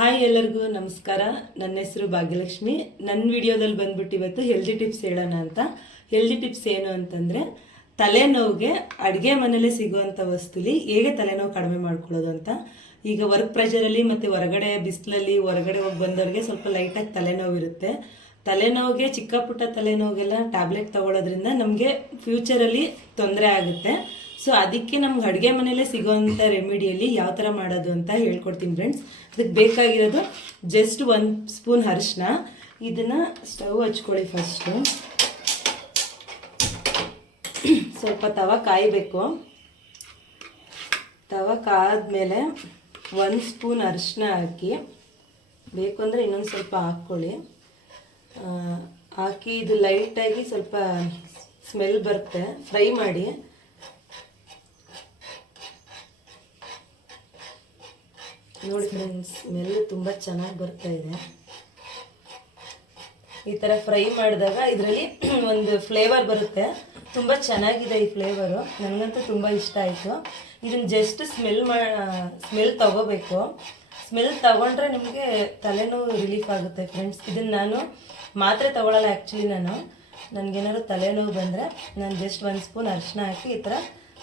Hi ಎಲ್ಲರಿಗೂ ನಮಸ್ಕಾರ. ನನ್ನ ಹೆಸರು ಭಾಗ್ಯಲಕ್ಷ್ಮಿ. ನನ್ನ ವಿಡಿಯೋದಲ್ಲಿ ಬಂದ್ಬಿಟ್ಟು ಇವತ್ತು ಹೆಲ್ದಿ ಟಿಪ್ಸ್ ಹೇಳೋಣ ಅಂತ. ಹೆಲ್ದಿ ಟಿಪ್ಸ್ ಏನು ಅಂತಂದರೆ, ತಲೆನೋವಿಗೆ ಅಡುಗೆ ಮನೇಲಿ ಸಿಗುವಂಥ ವಸ್ತುಲಿ ಹೇಗೆ ತಲೆನೋವು ಕಡಿಮೆ ಮಾಡ್ಕೊಳ್ಳೋದು ಅಂತ. ಈಗ ವರ್ಕ್ ಪ್ರೆಷರಲ್ಲಿ ಮತ್ತು ಹೊರಗಡೆ ಬಿಸಿಲಲ್ಲಿ ಹೊರಗಡೆ ಹೋಗಿ ಬಂದವ್ರಿಗೆ ಸ್ವಲ್ಪ ಲೈಟಾಗಿ ತಲೆನೋವು ಇರುತ್ತೆ. ತಲೆನೋವಿಗೆ ಚಿಕ್ಕ ಪುಟ್ಟ ತಲೆನೋವಿಗೆಲ್ಲ ಟ್ಯಾಬ್ಲೆಟ್ ತೊಗೊಳೋದ್ರಿಂದ ನಮಗೆ ಫ್ಯೂಚರಲ್ಲಿ ತೊಂದರೆ ಆಗುತ್ತೆ. ಸೊ ಅದಕ್ಕೆ ನಮ್ಗೆ ಅಡುಗೆ ಮನೆಯಲ್ಲೇ ಸಿಗೋವಂಥ ರೆಮಿಡಿಯಲ್ಲಿ ಯಾವ ಥರ ಮಾಡೋದು ಅಂತ ಹೇಳ್ಕೊಡ್ತೀನಿ ಫ್ರೆಂಡ್ಸ್. ಅದಕ್ಕೆ ಬೇಕಾಗಿರೋದು ಜಸ್ಟ್ 1 ಸ್ಪೂನ್ ಅರಿಶಿನ. ಇದನ್ನು ಸ್ಟವ್ ಹಚ್ಕೊಳ್ಳಿ. ಫಸ್ಟು ಸ್ವಲ್ಪ ತವ ಕಾಯಬೇಕು. ತವ ಕಾದ್ಮೇಲೆ 1 ಸ್ಪೂನ್ ಅರಿಶಿನ ಹಾಕಿ, ಬೇಕು ಅಂದರೆ ಇನ್ನೊಂದು ಸ್ವಲ್ಪ ಹಾಕ್ಕೊಳ್ಳಿ. ಹಾಕಿ ಇದು ಲೈಟಾಗಿ ಸ್ವಲ್ಪ ಸ್ಮೆಲ್ ಬರುತ್ತೆ, ಫ್ರೈ ಮಾಡಿ. ನೋಡಿ ಫ್ರೆಂಡ್ಸ್, ಸ್ಮೆಲ್ ತುಂಬ ಚೆನ್ನಾಗಿ ಬರ್ತಾ ಇದೆ. ಈ ಥರ ಫ್ರೈ ಮಾಡಿದಾಗ ಇದರಲ್ಲಿ ಒಂದು ಫ್ಲೇವರ್ ಬರುತ್ತೆ, ತುಂಬ ಚೆನ್ನಾಗಿದೆ ಈ ಫ್ಲೇವರು. ನನಗಂತೂ ತುಂಬ ಇಷ್ಟ ಆಯಿತು. ಇದನ್ನು ಜಸ್ಟ್ ಸ್ಮೆಲ್ ತಗೋಬೇಕು. ಸ್ಮೆಲ್ ತಗೊಂಡ್ರೆ ನಿಮಗೆ ತಲೆನೋವು ರಿಲೀಫ್ ಆಗುತ್ತೆ ಫ್ರೆಂಡ್ಸ್. ಇದನ್ನು ನಾನು ಮಾತ್ರೆ ತಗೊಳ್ಳಲ್ಲ ಆ್ಯಕ್ಚುಲಿ. ನನಗೇನಾದ್ರು ತಲೆನೋವು ಬಂದರೆ ನಾನು ಜಸ್ಟ್ 1 ಸ್ಪೂನ್ ಅರಿಶಿನ ಹಾಕಿ ಈ ಥರ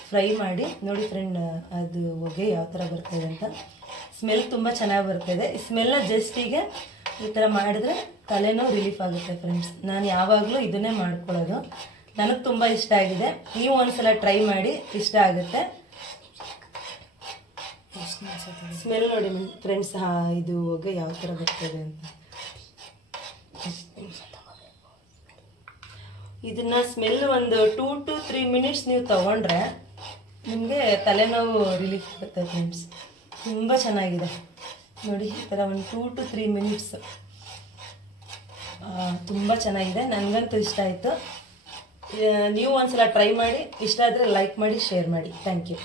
ಫ್ರೈ ಮಾಡಿ. ನೋಡಿ ಫ್ರೆಂಡ್, ಅದು ಹೊಗೆ ಯಾವ ಥರ ಬರ್ತಾಯಿದೆ ಅಂತ. ಸ್ಮೆಲ್ ತುಂಬ ಚೆನ್ನಾಗಿ ಬರ್ತಾಯಿದೆ. ಈ ಸ್ಮೆಲ್ನ ಜಸ್ಟಿಗೆ ಈ ಥರ ಮಾಡಿದ್ರೆ ತಲೆನೋವು ರಿಲೀಫ್ ಆಗುತ್ತೆ ಫ್ರೆಂಡ್ಸ್. ನಾನು ಯಾವಾಗಲೂ ಇದನ್ನೇ ಮಾಡ್ಕೊಳ್ಳೋದು. ನನಗೆ ತುಂಬ ಇಷ್ಟ ಆಗಿದೆ. ನೀವು ಒಂದ್ಸಲ ಟ್ರೈ ಮಾಡಿ, ಇಷ್ಟ ಆಗುತ್ತೆ. ಸ್ಮೆಲ್ ನೋಡಿ ಫ್ರೆಂಡ್ಸ್, ಇದು ಹೊಗೆ ಯಾವ ಥರ ಬರ್ತದೆ ಅಂತ. ಇದನ್ನು ಸ್ಮೆಲ್ ಒಂದು 2 to 3 ಮಿನಿಟ್ಸ್ ನೀವು ತಗೊಂಡ್ರೆ ನಿಮಗೆ ತಲೆನೋವು ರಿಲೀಫ್ ಆಗುತ್ತೆ ಫ್ರೆಂಡ್ಸ್. ತುಂಬ ಚೆನ್ನಾಗಿದೆ ನೋಡಿ. ಈ ಥರ ಒಂದು 2 to 3 ಮಿನಿಟ್ಸ್ ತುಂಬ ಚೆನ್ನಾಗಿದೆ. ನನಗಂತೂ ಇಷ್ಟ ಆಯಿತು. ನೀವು ಒಂದ್ಸಲ ಟ್ರೈ ಮಾಡಿ. ಇಷ್ಟ ಆದರೆ ಲೈಕ್ ಮಾಡಿ, ಶೇರ್ ಮಾಡಿ. Thank you.